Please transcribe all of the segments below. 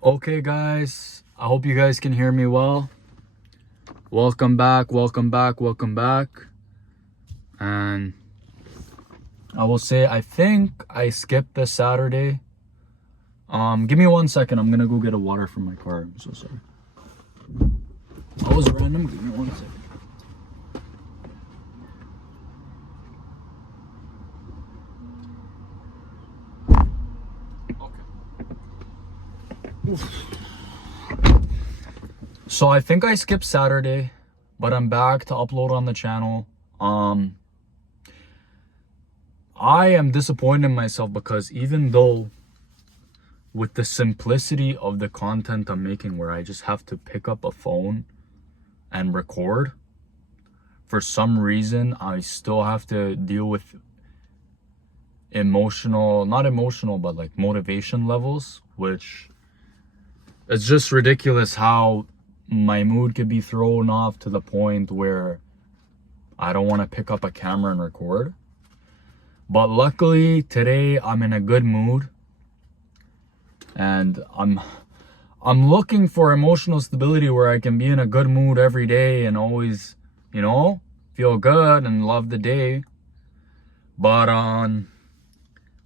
Okay guys, I hope you guys can hear me well. Welcome back. And I will say I think I skipped the Saturday. Give me 1 second. I'm gonna go get a water from my car. I'm so sorry. That was random. Give me 1 second. Okay. So I think I skipped Saturday, but I'm back to upload on the channel. I am disappointed in myself because even though with the simplicity of the content I'm making, where I just have to pick up a phone and record, for some reason I still have to deal with not emotional, but like motivation levels, which it's just ridiculous how my mood could be thrown off to the point where I don't want to pick up a camera and record. But luckily today I'm in a good mood, and I'm looking for emotional stability where I can be in a good mood every day and always, feel good and love the day. But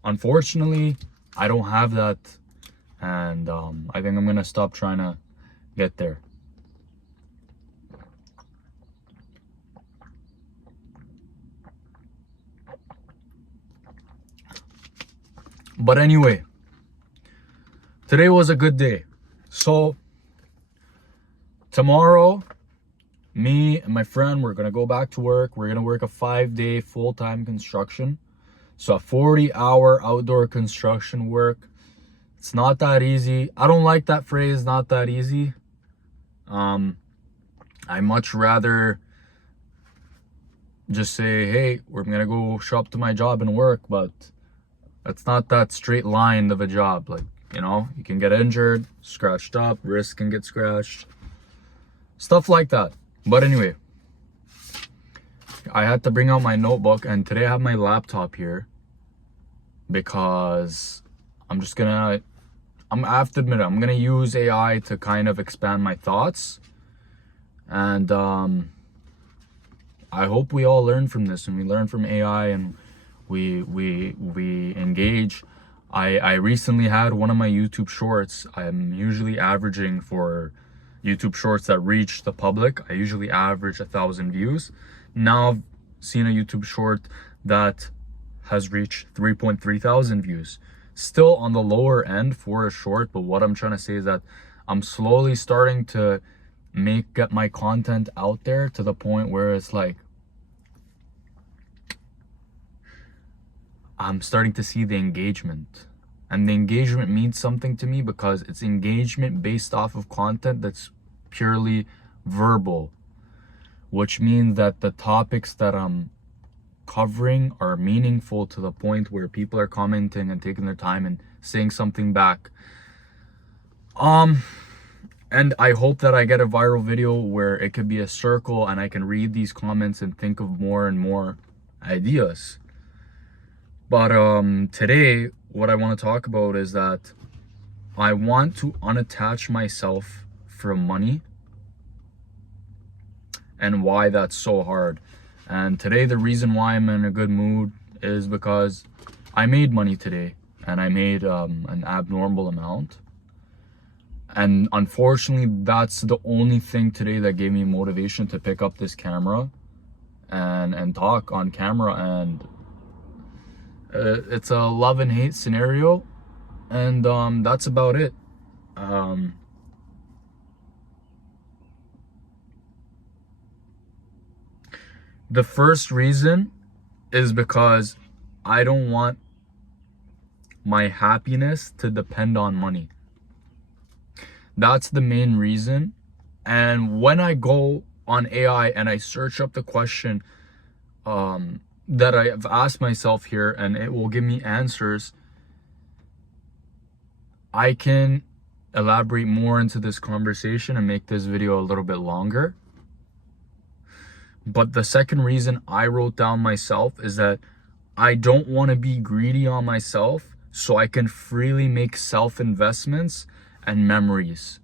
unfortunately, I don't have that, and I think I'm gonna stop trying to get there. But anyway, today was a good day. So tomorrow, me and my friend, we're gonna go back to work. We're gonna work a 5-day full-time construction. So a 40-hour outdoor construction work. It's not that easy. I don't like that phrase, not that easy. I much rather just say, hey, we're gonna go show up to my job and work, but it's not that straight line of a job. Like, you can get injured, scratched up, wrist can get scratched, stuff like that. But anyway, I had to bring out my notebook, and today I have my laptop here because I have to admit, I'm gonna use AI to kind of expand my thoughts. And I hope we all learn from this, and we learn from AI, and we engage. I recently had one of my YouTube shorts. I'm usually averaging for YouTube shorts that reach the public, I usually average 1,000 views. Now I've seen a YouTube short that has reached 3.3 thousand views. Still on the lower end for a short, but what I'm trying to say is that I'm slowly starting to get my content out there to the point where it's like I'm starting to see the engagement. And the engagement means something to me because it's engagement based off of content that's purely verbal, which means that the topics that I'm covering are meaningful to the point where people are commenting and taking their time and saying something back. And I hope that I get a viral video where it could be a circle and I can read these comments and think of more and more ideas. But today, what I want to talk about is that I want to unattach myself from money and why that's so hard. And today, the reason why I'm in a good mood is because I made money today, and I made an abnormal amount. And unfortunately, that's the only thing today that gave me motivation to pick up this camera and talk on camera. And it's a love and hate scenario, and that's about it. The first reason is because I don't want my happiness to depend on money. That's the main reason. And when I go on AI and I search up the question that I've asked myself here, and it will give me answers, I can elaborate more into this conversation and make this video a little bit longer. But the second reason I wrote down myself is that I don't want to be greedy on myself, so I can freely make self investments and memories.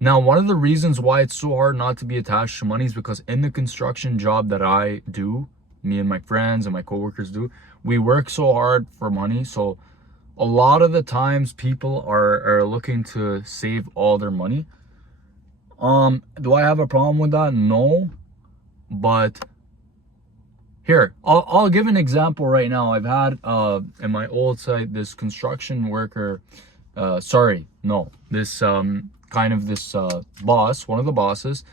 Now, one of the reasons why it's so hard not to be attached to money is because in the construction job that I do, me and my friends and my coworkers do, we work so hard for money. So a lot of the times people are looking to save all their money. Do I have a problem with that? No. But here, I'll give an example right now. I've had in my old site this construction worker, this boss, one of the bosses,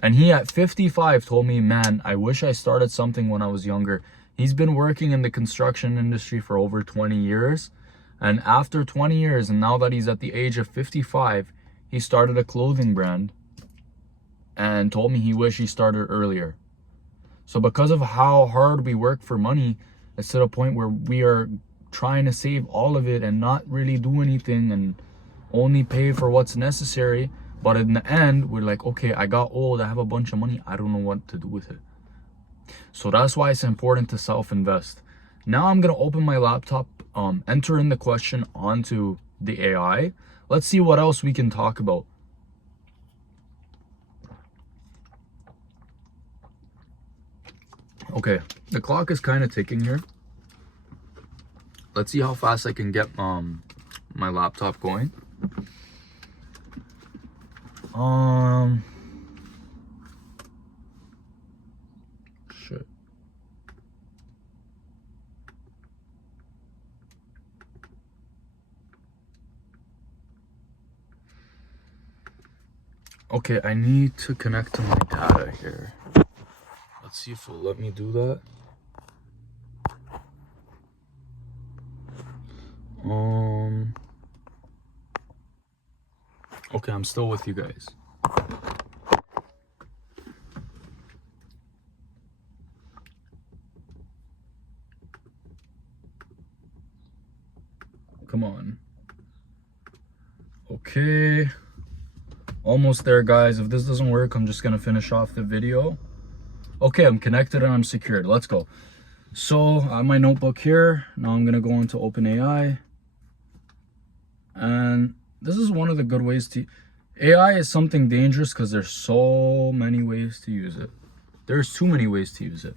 and he at 55 told me, man, I wish I started something when I was younger. He's been working in the construction industry for over 20 years. And after 20 years, and now that he's at the age of 55, he started a clothing brand and told me he wished he started earlier. So because of how hard we work for money, it's to the point where we are trying to save all of it and not really do anything and only pay for what's necessary. But in the end, we're like, okay, I got old, I have a bunch of money, I don't know what to do with it. So that's why it's important to self-invest. Now I'm gonna open my laptop, enter in the question onto the AI. Let's see what else we can talk about. Okay, the clock is kind of ticking here. Let's see how fast I can get my laptop going. Shit. Okay, I need to connect to my data here. Let's see if it'll let me do that. Okay, I'm still with you guys. Come on. Okay. Almost there, guys. If this doesn't work, I'm just gonna finish off the video. Okay, I'm connected and I'm secured. Let's go. So I have my notebook here. Now I'm gonna go into OpenAI. And this is one of the good ways to... AI is something dangerous because there's so many ways to use it. There's too many ways to use it.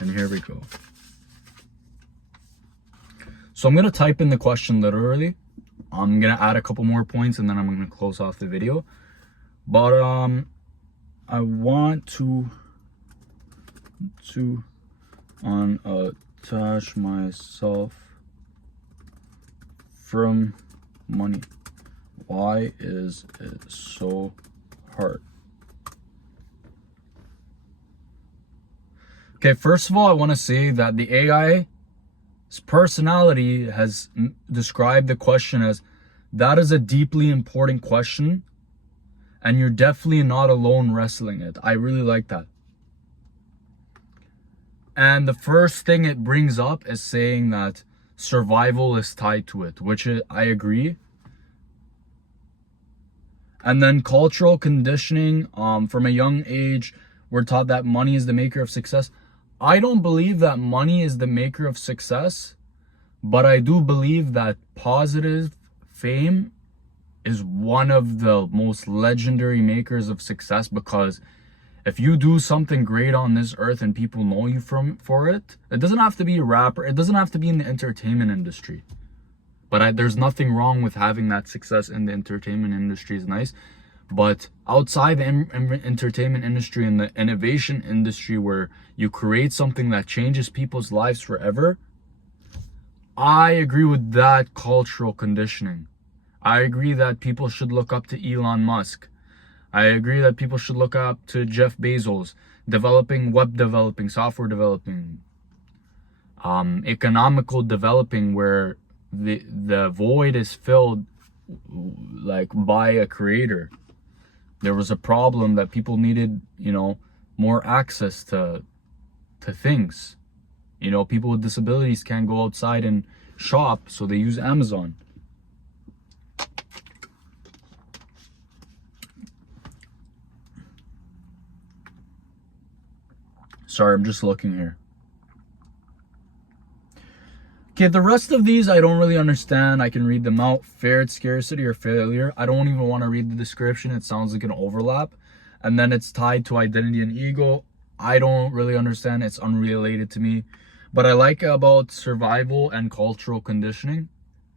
And here we go. So I'm gonna type in the question literally. I'm gonna add a couple more points and then I'm gonna close off the video. But I want to unattach myself from money. Why is it so hard? Okay, first of all, I want to say that the AI's personality has described the question as, that is a deeply important question, and you're definitely not alone wrestling it. I really like that. And the first thing it brings up is saying that survival is tied to it, which I agree. And then cultural conditioning, from a young age, we're taught that money is the maker of success. I don't believe that money is the maker of success, but I do believe that positive fame is one of the most legendary makers of success, because if you do something great on this earth and people know you for it, it doesn't have to be a rapper, it doesn't have to be in the entertainment industry. But there's nothing wrong with having that success in the entertainment industry is nice. But outside the entertainment industry and the innovation industry, where you create something that changes people's lives forever, I agree with that cultural conditioning. I agree that people should look up to Elon Musk. I agree that people should look up to Jeff Bezos, web developing, software developing, economical developing, where the void is filled like by a creator. There was a problem that people needed, more access to things. People with disabilities can't go outside and shop, so they use Amazon. Sorry, I'm just looking here. Okay, the rest of these I don't really understand. I can read them out. Feared scarcity or failure. I don't even want to read the description. It sounds like an overlap. And then it's tied to identity and ego. I don't really understand. It's unrelated to me. But I like about survival and cultural conditioning.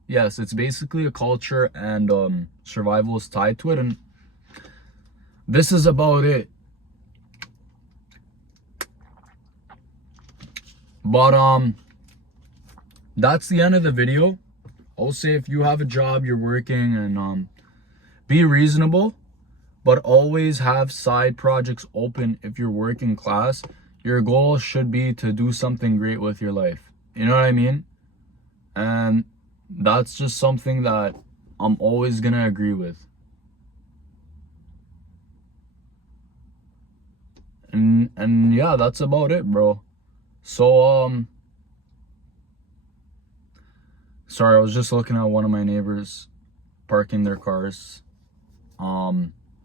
Yes, it's basically a culture, and survival is tied to it. And this is about it. But that's the end of the video. I'll say, if you have a job, you're working, and be reasonable, but always have side projects open. If you're working class, your goal should be to do something great with your life. You know what I mean? And that's just something that I'm always gonna agree with. And yeah, that's about it, bro. So sorry, I was just looking at one of my neighbors parking their cars.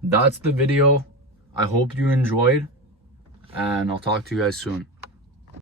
That's the video. I hope you enjoyed, and I'll talk to you guys soon.